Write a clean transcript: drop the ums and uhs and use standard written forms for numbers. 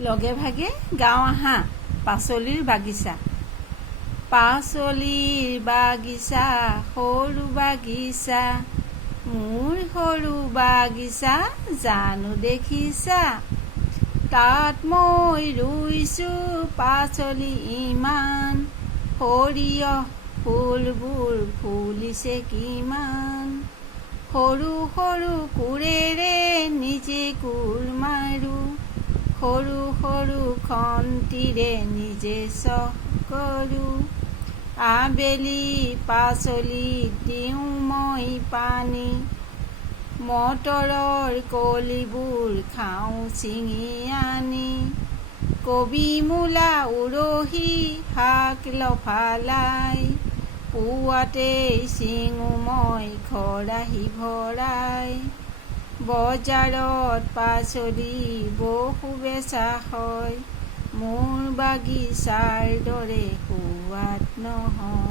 লগে ভাগে গাঁও আহা পাচলিৰ বাগিচা। পাচলিৰ বাগিচা সৰু বাগিচা, মোৰ সৰু বাগিচা জানো দেখিছা। তাত মই ৰুইছোঁ পাচলি ইমান, সৰিয়হ ফুলবোৰ ফুলিছে কিমান। সৰু সৰু কোৰেৰে নিজে কোৰ মাৰোঁ, সৰু সৰু খন্তিৰে নিজে চহ কৰোঁ। আবেলি পাচলিত দিওঁ মই পানী, মটৰৰ কলিবোৰ খাওঁ ছিঙি আনি। কবি মূলা উৰহি শাক লফালাই, পুৱাতেই ছিঙো মই খৰাহি ভৰাই। বজাৰত পাচলি বহু বেচা হয়, মোৰ বাগিচাৰ দৰে সোৱাদ নহয়।